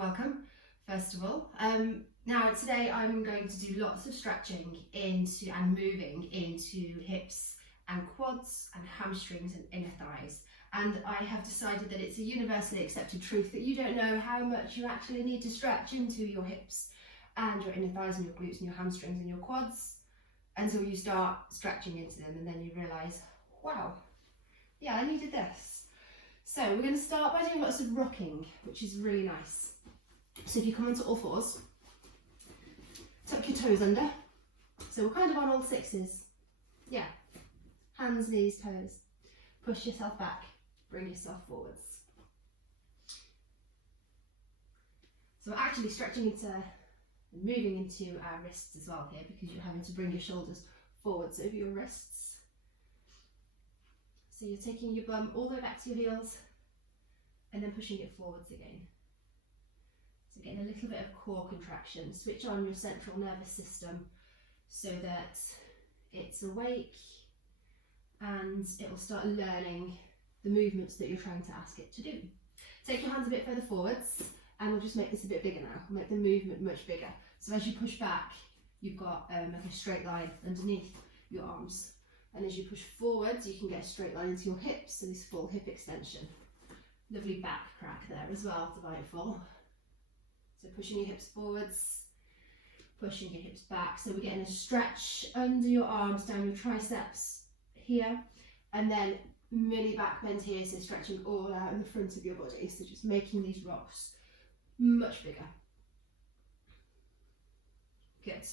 welcome, first of all. Now today I'm going to do lots of stretching into and moving into hips and quads and hamstrings and inner thighs. And I have decided that it's a universally accepted truth that you don't know how much you actually need to stretch into your hips and your inner thighs and your glutes and your hamstrings and your quads until you start stretching into them, and then you realise, wow, yeah, I needed this. So we're going to start by doing lots of rocking, which is really nice. So if you come onto all fours, tuck your toes under. So we're kind of on all sixes. Yeah. Hands, knees, toes. Push yourself back. Bring yourself forwards. So we're actually stretching into, moving into our wrists as well here, because you're having to bring your shoulders forwards over your wrists. So you're taking your bum all the way back to your heels and then pushing it forwards again. So getting a little bit of core contraction. Switch on your central nervous system so that it's awake and it'll start learning the movements that you're trying to ask it to do. Take your hands a bit further forwards and we'll just make this a bit bigger now. We'll make the movement much bigger. So as you push back, you've got like a straight line underneath your arms. And as you push forwards, you can get a straight line into your hips, so this full hip extension. Lovely back crack there as well, delightful. So pushing your hips forwards, pushing your hips back. So we're getting a stretch under your arms, down your triceps here, and then mini back bend here, so stretching all out in the front of your body. So just making these rocks much bigger. Good.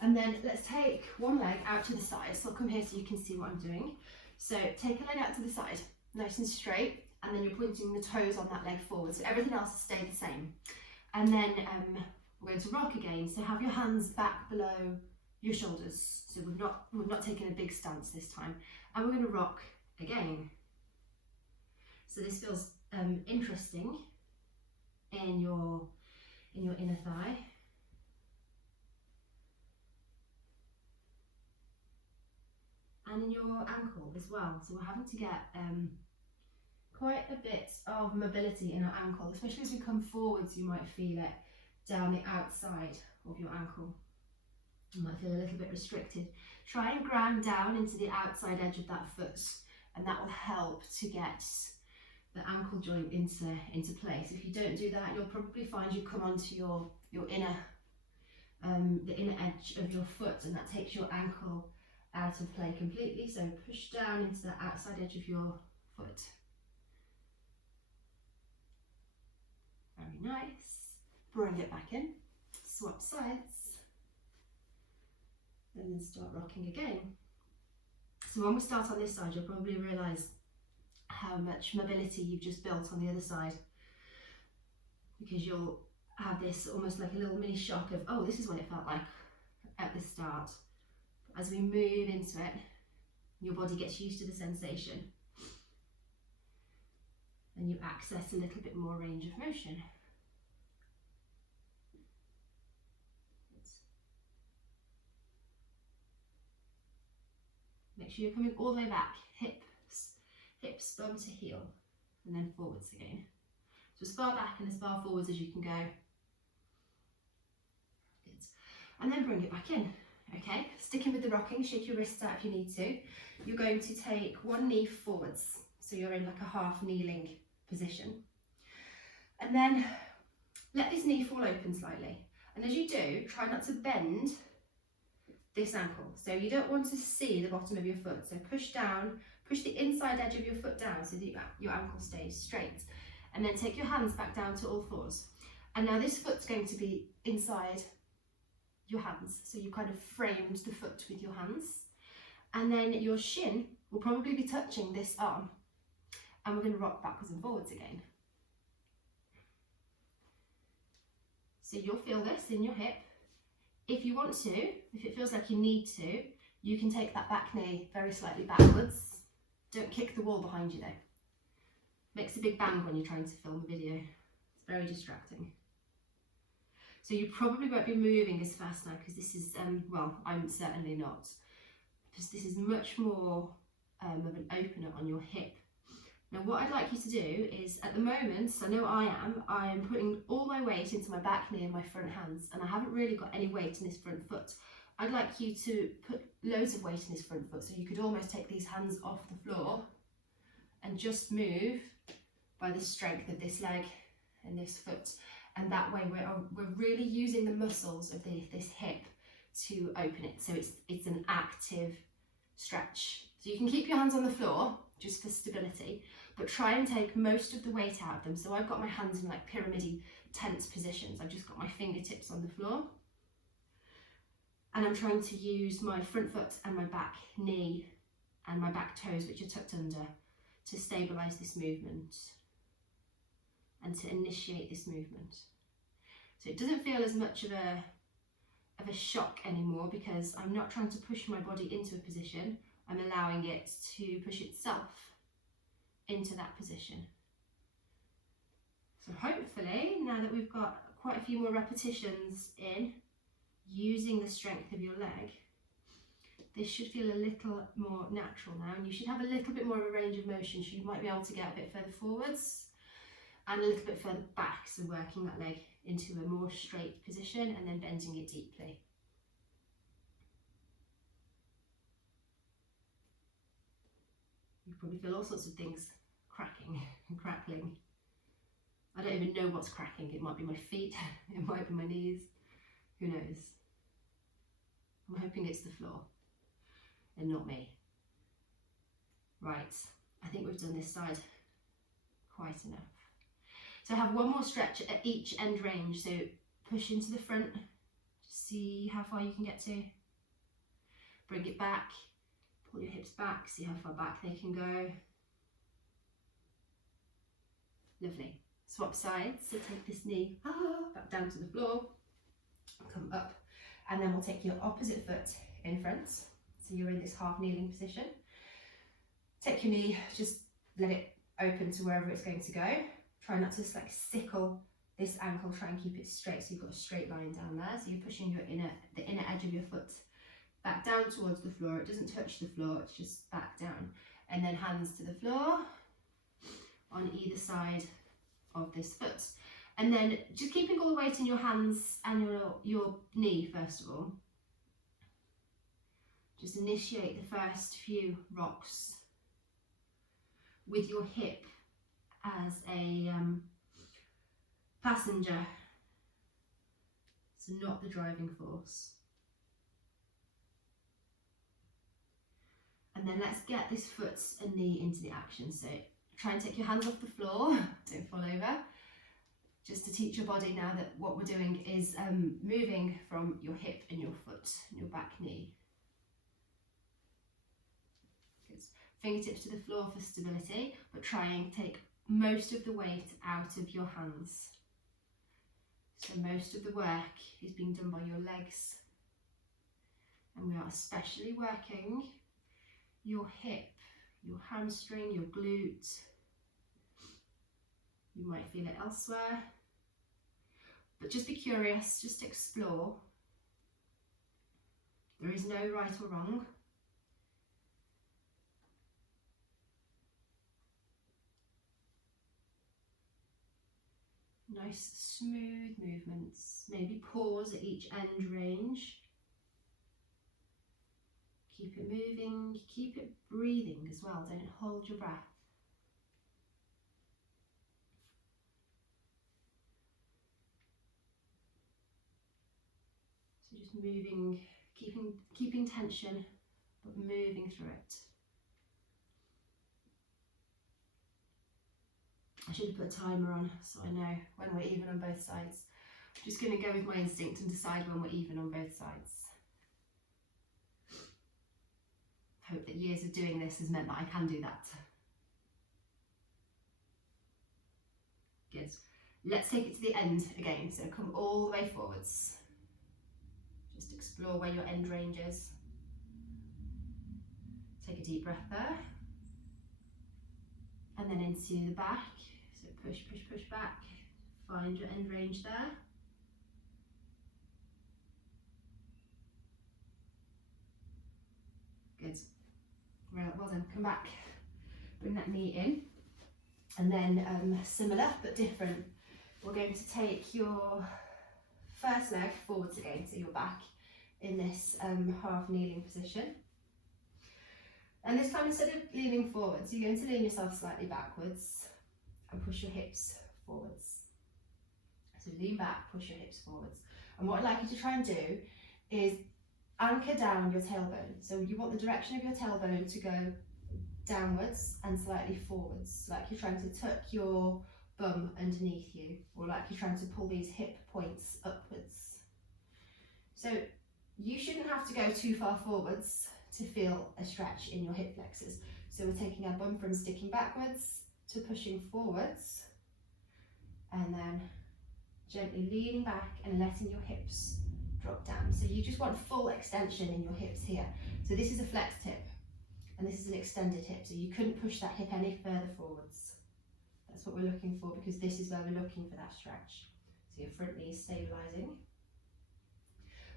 And then let's take one leg out to the side. So I'll come here so you can see what I'm doing. So take a leg out to the side, nice and straight, and then you're pointing the toes on that leg forward. So everything else will stay the same. And then we're going to rock again. So have your hands back below your shoulders. So we've not taken a big stance this time. And we're going to rock again. So this feels interesting in your inner thigh. And in your ankle as well. So we're having to get quite a bit of mobility in our ankle, especially as we come forwards. You might feel it down the outside of your ankle. You might feel a little bit restricted. Try and ground down into the outside edge of that foot, and that will help to get the ankle joint into place. If you don't do that, you'll probably find you come onto your inner the inner edge of your foot, and that takes your ankle out of play completely. So push down into the outside edge of your foot. Very nice. Bring it back in. Swap sides. And then start rocking again. So when we start on this side, you'll probably realise how much mobility you've just built on the other side, because you'll have this almost like a little mini shock of, oh, this is what it felt like at the start. As we move into it, your body gets used to the sensation and you access a little bit more range of motion. Make sure you're coming all the way back, hips bum to heel, and then forwards again. So as far back and as far forwards as you can go. Good. And then bring it back in. Okay, sticking with the rocking, shake your wrists out if you need to. You're going to take one knee forwards, so you're in like a half kneeling position. And then let this knee fall open slightly. And as you do, try not to bend this ankle. So you don't want to see the bottom of your foot. So push down, push the inside edge of your foot down so that your ankle stays straight. And then take your hands back down to all fours. And now this foot's going to be inside your hands, so you kind of framed the foot with your hands, and then your shin will probably be touching this arm, and we're going to rock backwards and forwards again. So you'll feel this in your hip. If you want to, if it feels like you need to, you can take that back knee very slightly backwards. Don't kick the wall behind you though. Makes a big bang when you're trying to film a video. It's very distracting. So you probably won't be moving as fast now, because this is, well, I'm certainly not, because this is much more of an opener on your hip Now what I'd like you to do is, at the moment, I know I am putting all my weight into my back knee and my front hands, and I haven't really got any weight in this front foot. I'd like you to put loads of weight in this front foot, so you could almost take these hands off the floor and just move by the strength of this leg and this foot. And that way we're really using the muscles of this hip to open it. So it's an active stretch. So you can keep your hands on the floor just for stability, but try and take most of the weight out of them. So I've got my hands in like pyramidal tense positions. I've just got my fingertips on the floor. And I'm trying to use my front foot and my back knee and my back toes, which are tucked under, to stabilise this movement and to initiate this movement. So it doesn't feel as much of a shock anymore, because I'm not trying to push my body into a position. I'm allowing it to push itself into that position. So hopefully, now that we've got quite a few more repetitions in, using the strength of your leg, this should feel a little more natural now, and you should have a little bit more of a range of motion, so you might be able to get a bit further forwards and a little bit further back, so working that leg into a more straight position and then bending it deeply. You probably feel all sorts of things cracking and crackling. I don't even know what's cracking. It might be my feet, it might be my knees, who knows? I'm hoping it's the floor and not me. Right, I think we've done this side quite enough. So have one more stretch at each end range. So push into the front, see how far you can get to. Bring it back, pull your hips back, see how far back they can go. Lovely. Swap sides, so take this knee back down to the floor, come up, and then we'll take your opposite foot in front. So you're in this half kneeling position. Take your knee, just let it open to wherever it's going to go. Try not to just like sickle this ankle, try and keep it straight so you've got a straight line down there. So you're pushing the inner edge of your foot back down towards the floor. It doesn't touch the floor, it's just back down. And then hands to the floor on either side of this foot. And then just keeping all the weight in your hands and your knee first of all. Just initiate the first few rocks with your hip as a passenger, so not the driving force. And then let's get this foot and knee into the action. So try and take your hands off the floor, don't fall over. Just to teach your body now that what we're doing is moving from your hip and your foot and your back knee. Good. Fingertips to the floor for stability, but try and take most of the weight out of your hands. So most of the work is being done by your legs. And we are especially working your hip, your hamstring, your glute. You might feel it elsewhere. But just be curious, just explore. There is no right or wrong. Nice smooth movements. Maybe pause at each end range. Keep it moving, keep it breathing as well. Don't hold your breath. So just moving, keeping tension, but moving through it. I should have put a timer on so I know when we're even on both sides. I'm just going to go with my instinct and decide when we're even on both sides. Hope that years of doing this has meant that I can do that. Good. Let's take it to the end again. So come all the way forwards. Just explore where your end range is. Take a deep breath there. And then into the back. So push, push, push back. Find your end range there. Good. Well done. Come back. Bring that knee in. And then similar but different, we're going to take your first leg forwards again, so you're back in this half kneeling position. And this time, instead of leaning forwards, you're going to lean yourself slightly backwards and push your hips forwards. So lean back, push your hips forwards. And what I'd like you to try and do is anchor down your tailbone. So you want the direction of your tailbone to go downwards and slightly forwards, like you're trying to tuck your bum underneath you, or like you're trying to pull these hip points upwards. So you shouldn't have to go too far forwards to feel a stretch in your hip flexors. So we're taking our bum from sticking backwards to pushing forwards, and then gently leaning back and letting your hips drop down. So you just want full extension in your hips here. So this is a flexed hip and this is an extended hip, so you couldn't push that hip any further forwards. That's what we're looking for, because this is where we're looking for that stretch. So your front knee is stabilising.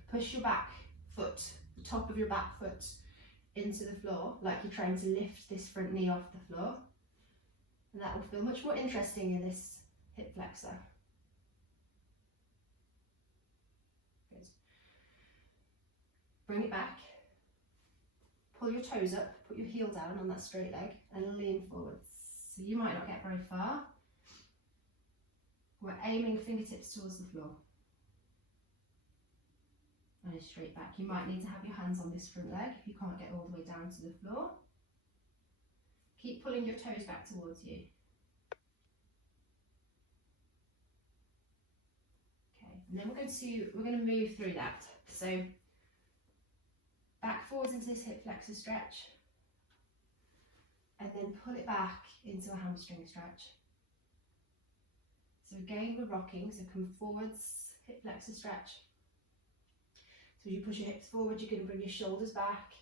Push your back foot, the top of your back foot, into the floor, like you're trying to lift this front knee off the floor. And that will feel much more interesting in this hip flexor. Good. Bring it back. Pull your toes up, put your heel down on that straight leg and lean forwards. So you might not get very far. We're aiming fingertips towards the floor. And straight back. You might need to have your hands on this front leg if you can't get all the way down to the floor. Keep pulling your toes back towards you. Okay, and then we're going to move through that. So back forwards into this hip flexor stretch, and then pull it back into a hamstring stretch. So again, we're rocking, so come forwards, hip flexor stretch. So as you push your hips forward, you're going to bring your shoulders back,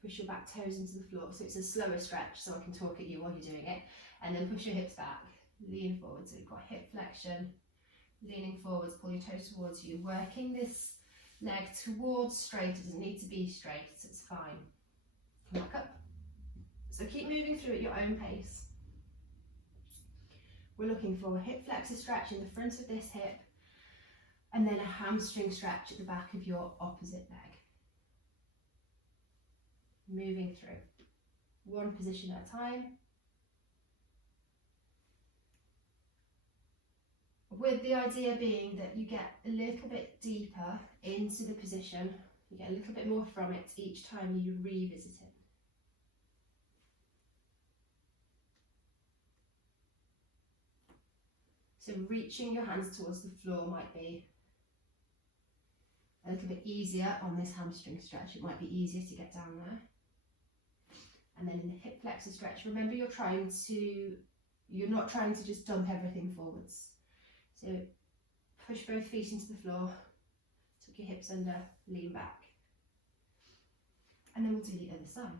push your back toes into the floor. So it's a slower stretch, so I can talk at you while you're doing it. And then push your hips back, lean forward. So you've got hip flexion, leaning forwards, pull your toes towards you, working this leg towards straight. It doesn't need to be straight, so it's fine. Come back up. So keep moving through at your own pace. We're looking for a hip flexor stretch in the front of this hip, and then a hamstring stretch at the back of your opposite leg. Moving through, one position at a time. With the idea being that you get a little bit deeper into the position, you get a little bit more from it each time you revisit it. So reaching your hands towards the floor might be a little bit easier on this hamstring stretch. It might be easier to get down there. And then in the hip flexor stretch, remember you're not trying to just dump everything forwards. So push both feet into the floor, tuck your hips under, lean back. And then we'll do the other side.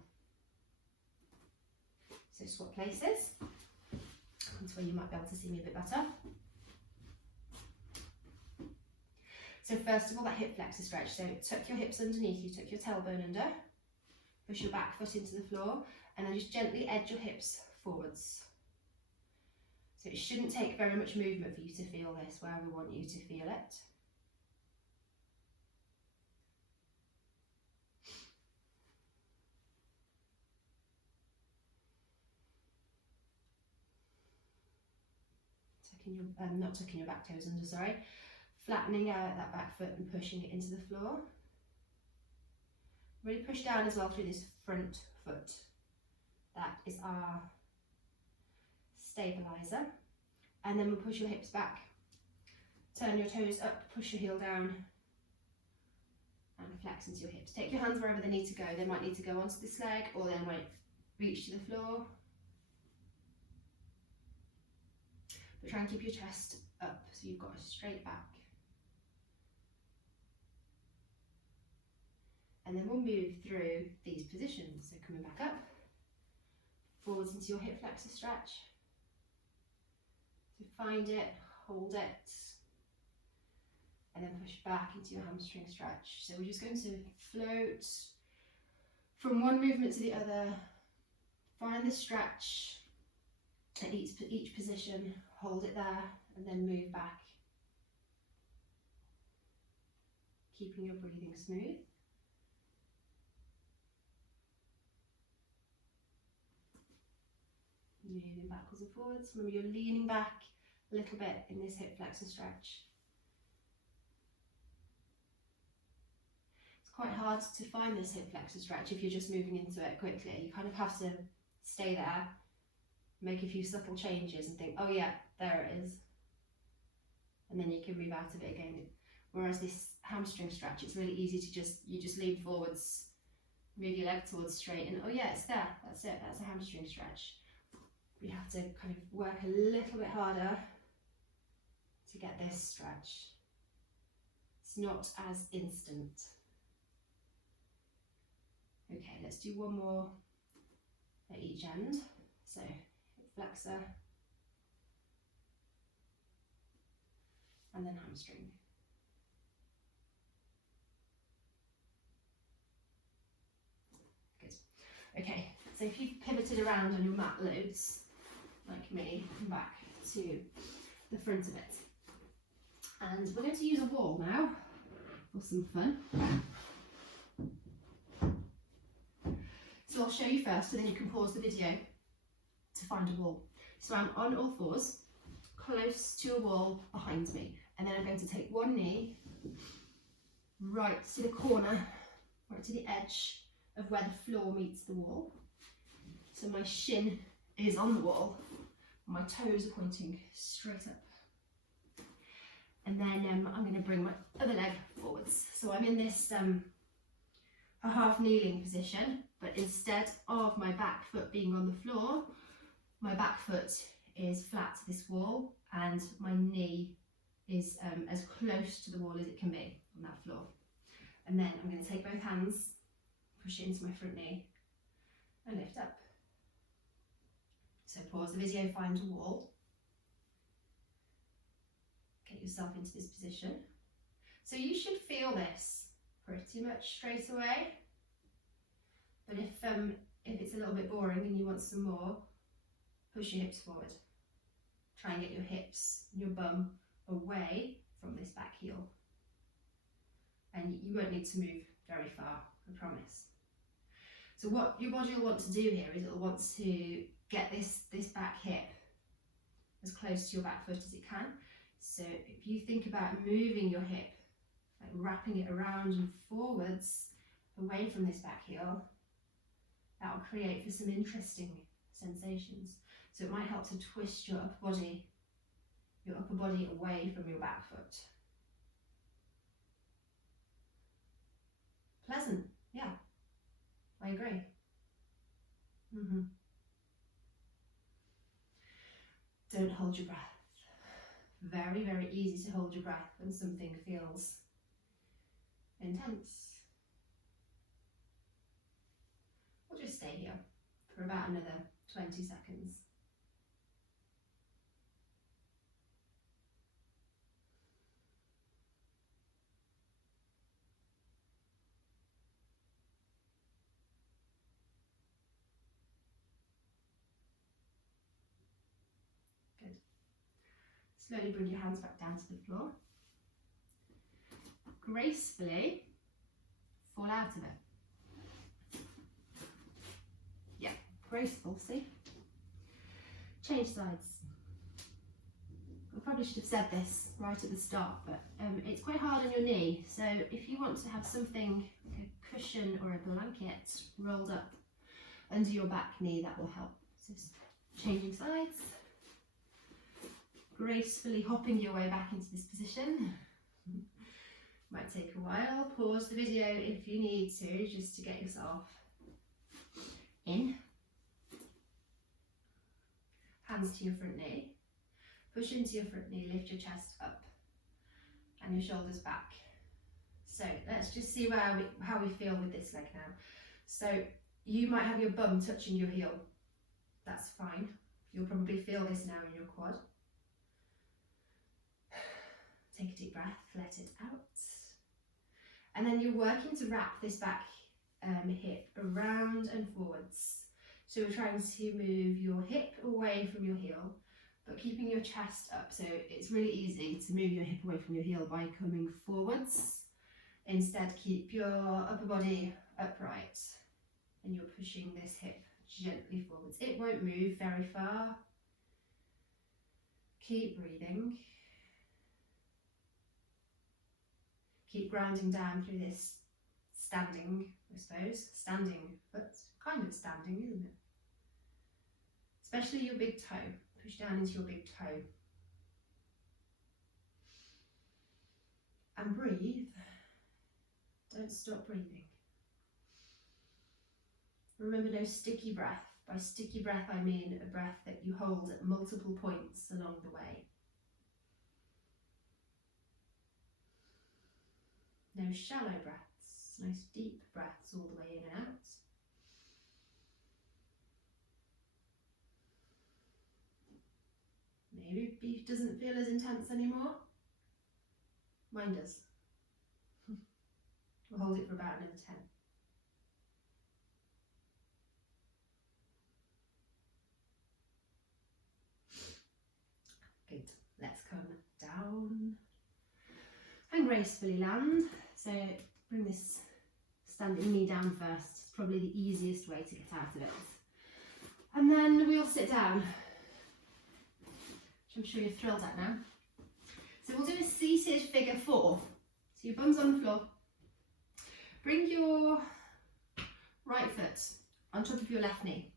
So swap places. That's where you might be able to see me a bit better. So first of all, that hip flexor stretch. So tuck your hips underneath you, tuck your tailbone under, push your back foot into the floor, and then just gently edge your hips forwards. So it shouldn't take very much movement for you to feel this, where we want you to feel it. Not tucking your back toes under, sorry. Flattening out that back foot and pushing it into the floor. Really push down as well through this front foot. That is our stabilizer. And then we'll push your hips back. Turn your toes up, push your heel down, and flex into your hips. Take your hands wherever they need to go. They might need to go onto this leg, or they might reach to the floor. But try and keep your chest up so you've got a straight back. And then we'll move through these positions. So coming back up, forwards into your hip flexor stretch. So find it, hold it, and then push back into your hamstring stretch. So we're just going to float from one movement to the other, find the stretch, At each position, hold it there and then move back, keeping your breathing smooth. Moving backwards and forwards. Remember, you're leaning back a little bit in this hip flexor stretch. It's quite hard to find this hip flexor stretch if you're just moving into it quickly. You kind of have to stay there, make a few subtle changes and think, oh yeah, there it is. And then you can move out of it again. Whereas this hamstring stretch, it's really easy to just lean forwards, move your leg towards straight, and oh yeah, it's there, that's it, that's a hamstring stretch. You have to kind of work a little bit harder to get this stretch. It's not as instant. Okay, let's do one more at each end. So hip flexor and then hamstring. Good. Okay, so if you've pivoted around on your mat loads, like me, come back to the front of it. And we're going to use a wall now for some fun. So I'll show you first, and then you can pause the video to find a wall. So I'm on all fours, close to a wall behind me, and then I'm going to take one knee right to the corner, right to the edge of where the floor meets the wall. So my shin is on the wall, my toes are pointing straight up. And then I'm going to bring my other leg forwards. So I'm in this a half kneeling position, but instead of my back foot being on the floor, my back foot is flat to this wall and my knee is as close to the wall as it can be on that floor. And then I'm going to take both hands, push it into my front knee and lift up. So pause the video, find a wall. Get yourself into this position. So you should feel this pretty much straight away. But if it's a little bit boring and you want some more, push your hips forward. Try and get your hips and your bum away from this back heel. And you won't need to move very far, I promise. So what your body will want to do here is it'll want to get this back hip as close to your back foot as it can. So if you think about moving your hip, like wrapping it around and forwards away from this back heel, that will create for some interesting sensations. So it might help to twist your upper body away from your back foot. Pleasant, yeah, I agree. Don't hold your breath. Very, very easy to hold your breath when something feels intense. We'll just stay here for about another 20 seconds. Good. Slowly bring your hands back down to the floor. Gracefully fall out of it. Yeah, graceful, see? Change sides. I probably should have said this right at the start, but it's quite hard on your knee, so if you want to have something like a cushion or a blanket rolled up under your back knee, that will help. So just changing sides. Gracefully hopping your way back into this position. Might take a while. Pause the video if you need to, just to get yourself in. Hands to your front knee. Push into your front knee, lift your chest up and your shoulders back. So let's just see how we feel with this leg now. So you might have your bum touching your heel. That's fine. You'll probably feel this now in your quad. Take a deep breath, let it out. And then you're working to wrap this back hip around and forwards. So we're trying to move your hip away from your heel, but keeping your chest up. So it's really easy to move your hip away from your heel by coming forwards. Instead, keep your upper body upright and you're pushing this hip gently forwards. It won't move very far. Keep breathing. Keep grounding down through this standing, I suppose, standing foot. Kind of standing, isn't it? Especially your big toe. Push down into your big toe. And breathe. Don't stop breathing. Remember, no sticky breath. By sticky breath, I mean a breath that you hold at multiple points along the way. No shallow breaths, nice deep breaths all the way in and out. Maybe beef doesn't feel as intense anymore. Mine does. We'll hold it for about another 10. Good. Let's come down and gracefully land. So bring this standing knee down first. It's probably the easiest way to get out of it. And then we'll sit down, which I'm sure you're thrilled at now. So we'll do a seated figure 4. So your bum's on the floor. Bring your right foot on top of your left knee.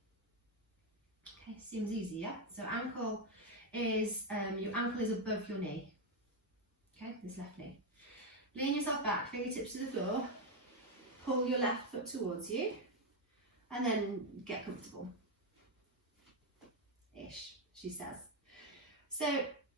Okay, seems easy, yeah? So ankle is, your ankle is above your knee. Okay, this left knee. Lean yourself back, fingertips to the floor. Pull your left foot towards you. And then get comfortable. Ish, she says. So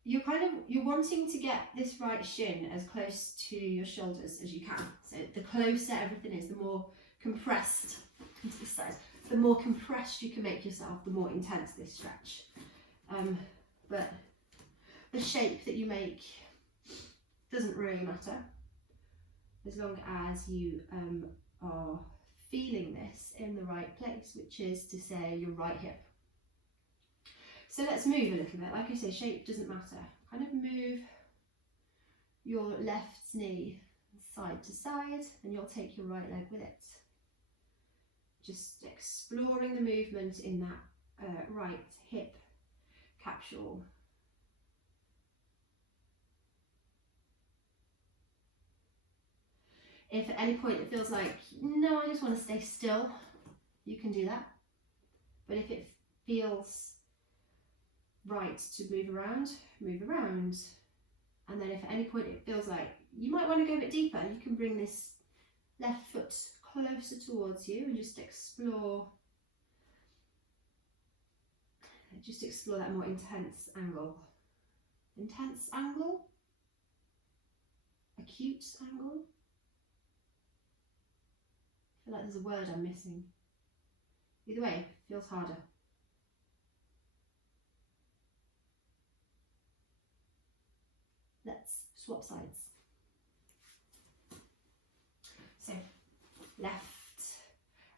you're wanting to get this right shin as close to your shoulders as you can. So the closer everything is, the more compressed, into this side, the more compressed you can make yourself, the more intense this stretch. But the shape that you make doesn't really matter, as long as you are feeling this in the right place, which is to say your right hip. So let's move a little bit. Like I say, shape doesn't matter. Kind of move your left knee side to side, and you'll take your right leg with it. Just exploring the movement in that right hip capsule. If at any point it feels like, no, I just want to stay still, you can do that. But if it feels right to move around, move around. And then if at any point it feels like you might want to go a bit deeper, you can bring this left foot closer towards you and just explore that more intense angle. Intense angle? Acute angle? I feel like there's a word I'm missing. Either way, it feels harder. Let's swap sides. So, left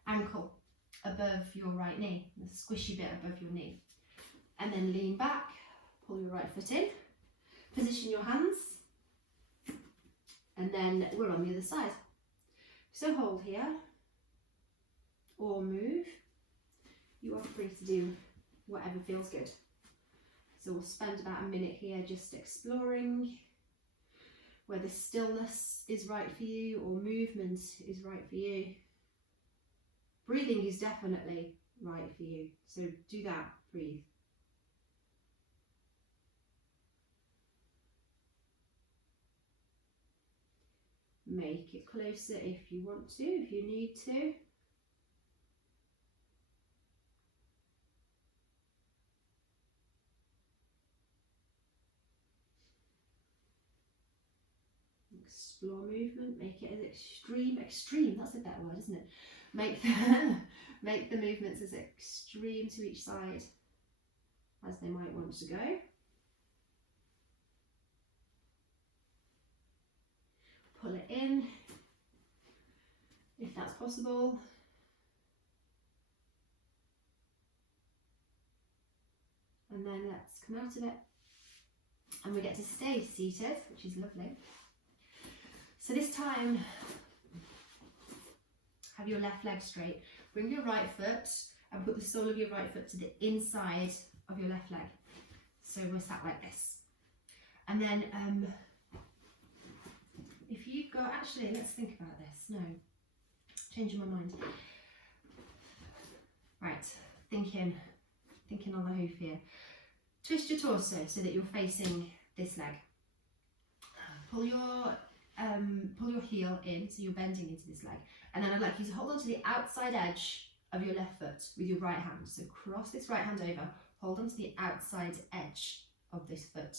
ankle above your right knee, the squishy bit above your knee. And then lean back, pull your right foot in, position your hands, and then we're on the other side. So hold here, or move. You are free to do whatever feels good. So we'll spend about a minute here just exploring whether stillness is right for you or movement is right for you. Breathing is definitely right for you, so do that, breathe. Make it closer if you want to, if you need to. Explore movement, make it as extreme, that's a better word, isn't it? Make the movements as extreme to each side as they might want to go. Pull it in, if that's possible. And then let's come out of it. And we get to stay seated, which is lovely. So this time, have your left leg straight. Bring your right foot and put the sole of your right foot to the inside of your left leg. So we're sat like this. And then if you go, actually, let's think about this. No, changing my mind. Right, thinking on the hoof here. Twist your torso so that you're facing this leg. Pull your heel in, so you're bending into this leg. And then I'd like you to hold on to the outside edge of your left foot with your right hand. So cross this right hand over, hold on to the outside edge of this foot.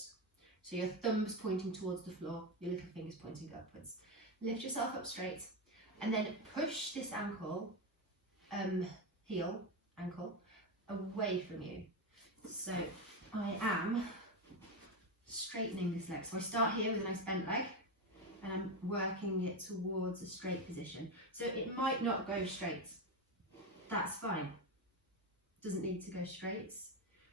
So your thumb's pointing towards the floor, your little finger's pointing upwards. Lift yourself up straight, and then push this ankle, ankle, away from you. So I am straightening this leg. So I start here with a nice bent leg, and I'm working it towards a straight position. So it might not go straight. That's fine. Doesn't need to go straight,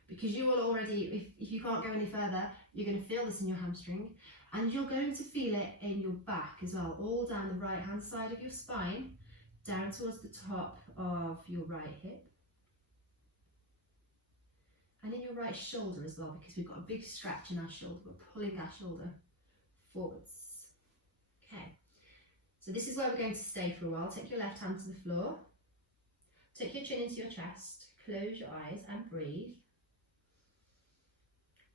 because you will already, if you can't go any further, you're going to feel this in your hamstring, and you're going to feel it in your back as well, all down the right hand side of your spine, down towards the top of your right hip, and in your right shoulder as well, because we've got a big stretch in our shoulder. We're pulling our shoulder forwards. Okay, so this is where we're going to stay for a while. Take your left hand to the floor, take your chin into your chest, close your eyes and breathe.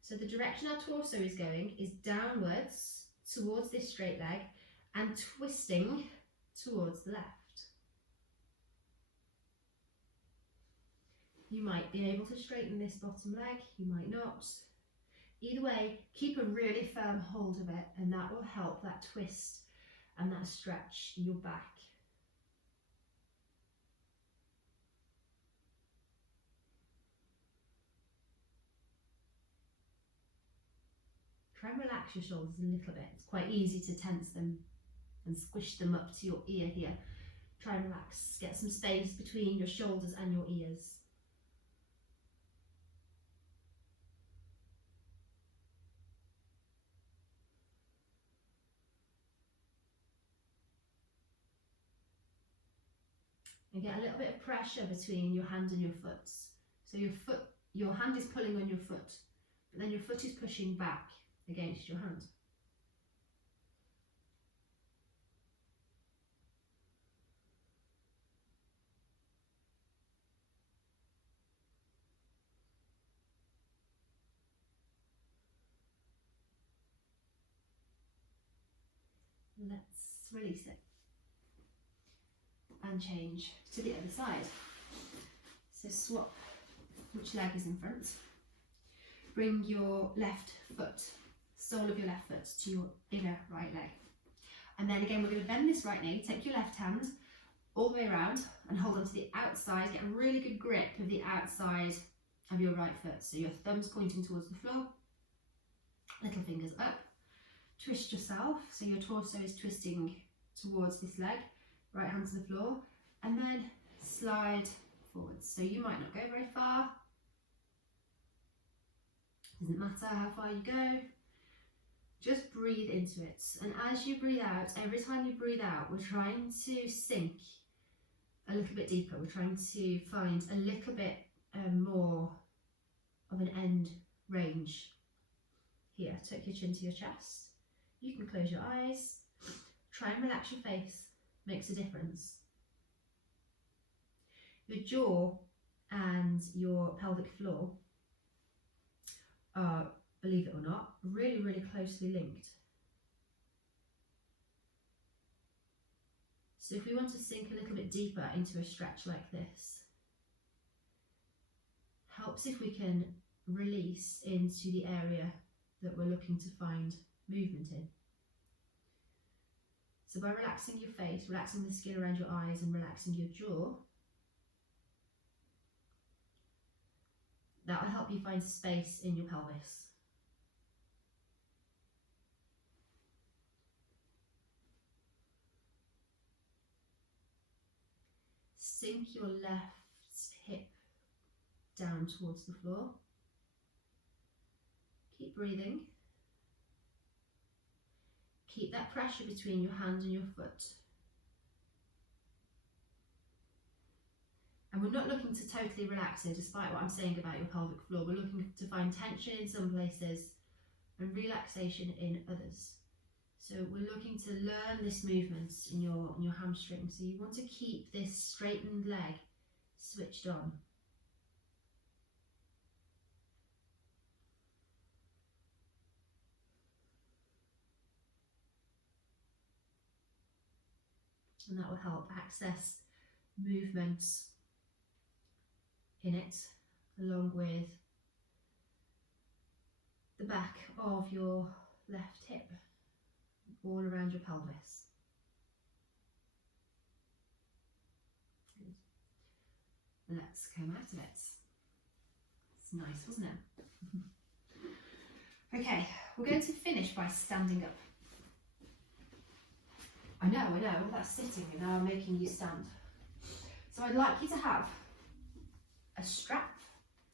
So the direction our torso is going is downwards towards this straight leg and twisting towards the left. You might be able to straighten this bottom leg, you might not. Either way, keep a really firm hold of it, and that will help that twist and that stretch in your back. Try and relax your shoulders a little bit. It's quite easy to tense them and squish them up to your ear here. Try and relax, get some space between your shoulders and your ears. And get a little bit of pressure between your hand and your foot. So your hand is pulling on your foot, but then your foot is pushing back against your hand. Let's release it and change to the other side. So swap which leg is in front. Bring your left foot, sole of your left foot, to your inner right leg. And then again, we're going to bend this right knee, take your left hand all the way around and hold on to the outside, get a really good grip of the outside of your right foot. So your thumb's pointing towards the floor, little fingers up. Twist yourself, so your torso is twisting towards this leg, right hand to the floor, and then slide forwards. So you might not go very far, doesn't matter how far you go, just breathe into it. And as you breathe out, every time you breathe out, we're trying to sink a little bit deeper. We're trying to find a little bit more of an end range here. Tuck your chin to your chest. You can close your eyes, try and relax your face, makes a difference. Your jaw and your pelvic floor are, believe it or not, really, really closely linked. So if we want to sink a little bit deeper into a stretch like this, helps if we can release into the area that we're looking to find movement in. So by relaxing your face, relaxing the skin around your eyes and relaxing your jaw, that will help you find space in your pelvis. Sink your left hip down towards the floor. Keep breathing. Keep that pressure between your hand and your foot. And we're not looking to totally relax here, despite what I'm saying about your pelvic floor. We're looking to find tension in some places and relaxation in others. So we're looking to learn this movement in your hamstring. So you want to keep this straightened leg switched on. And that will help access movements in it, along with the back of your left hip, all around your pelvis. Let's come out of it. It's nice, wasn't it? Okay, we're going to finish by standing up. I know, that's sitting, and now I'm making you stand. So I'd like you to have a strap,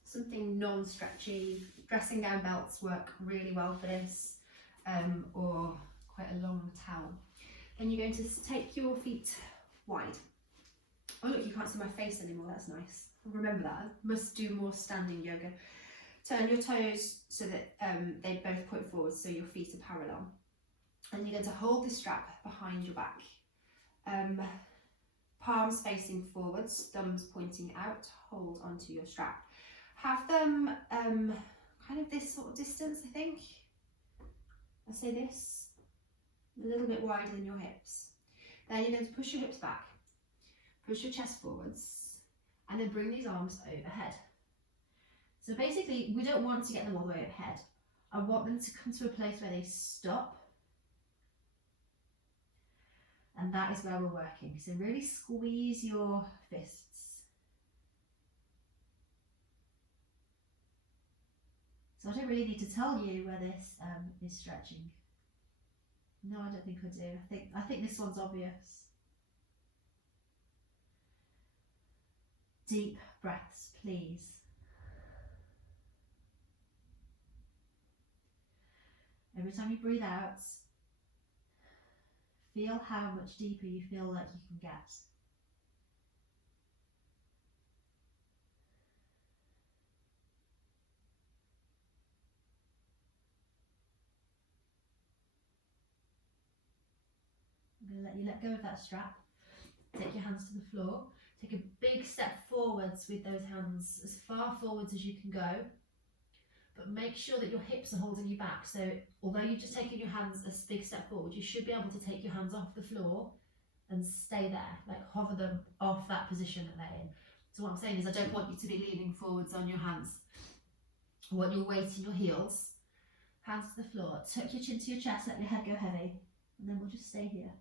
something non-stretchy. Dressing down belts work really well for this, or quite a long towel. Then you're going to take your feet wide. Oh look, you can't see my face anymore, that's nice. Remember that, I must do more standing yoga. Turn your toes so that they both point forward, so your feet are parallel. And you're going to hold the strap behind your back. Palms facing forwards, thumbs pointing out, hold onto your strap. Have them kind of this sort of distance, I think. I say this, a little bit wider than your hips. Then you're going to push your hips back, push your chest forwards, and then bring these arms overhead. So basically, we don't want to get them all the way overhead. I want them to come to a place where they stop. And that is where we're working. So really squeeze your fists. So I don't really need to tell you where this is stretching. No, I don't think I do. I think this one's obvious. Deep breaths, please. Every time you breathe out, feel how much deeper you feel like you can get. I'm going to let you let go of that strap. Take your hands to the floor. Take a big step forwards with those hands, as far forwards as you can go. But make sure that your hips are holding you back. So although you've just taken your hands a big step forward, you should be able to take your hands off the floor and stay there, like hover them off that position that they're in. So what I'm saying is I don't want you to be leaning forwards on your hands. I want your weight in your heels, hands to the floor, tuck your chin to your chest, let your head go heavy, and then we'll just stay here,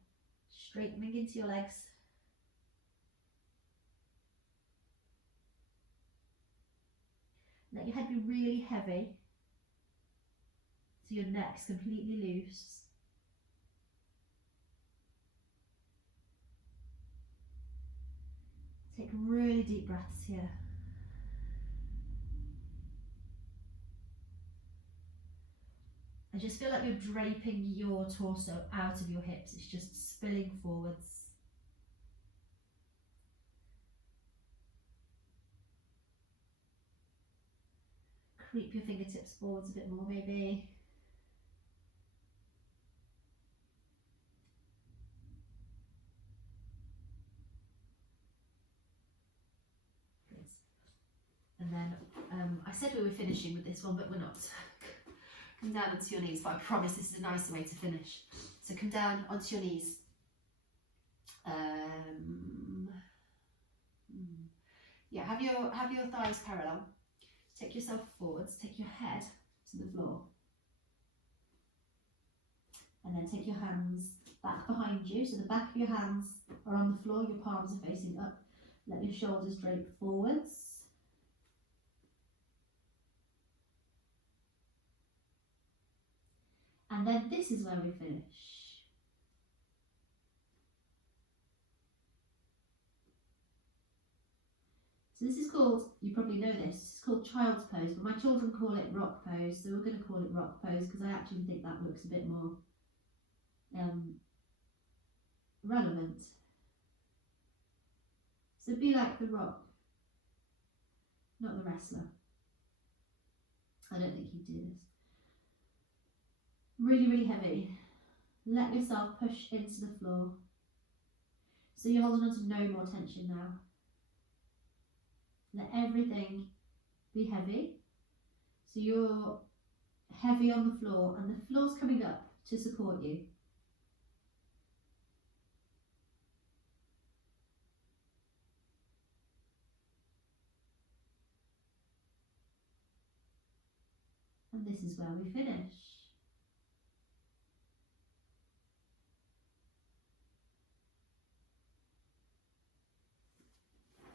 straightening into your legs. Let your head be really heavy, so your neck's completely loose. Take really deep breaths here. And just feel like you're draping your torso out of your hips. It's just spilling forwards. Creep your fingertips forwards a bit more, maybe. Good. And then I said we were finishing with this one, but we're not. Come down onto your knees, but I promise this is a nicer way to finish. So come down onto your knees. Yeah, have your thighs parallel. Take yourself forwards, take your head to the floor. And then take your hands back behind you. So the back of your hands are on the floor, your palms are facing up. Let your shoulders drape forwards. And then this is where we finish. So this is called, you probably know this is called child's pose, but my children call it rock pose, so we're going to call it rock pose because I actually think that looks a bit more relevant. So be like the rock, not the wrestler. I don't think he'd do this. Really, really heavy. Let yourself push into the floor. So you're holding on to no more tension now. Let everything be heavy. So you're heavy on the floor and the floor's coming up to support you. And this is where we finish.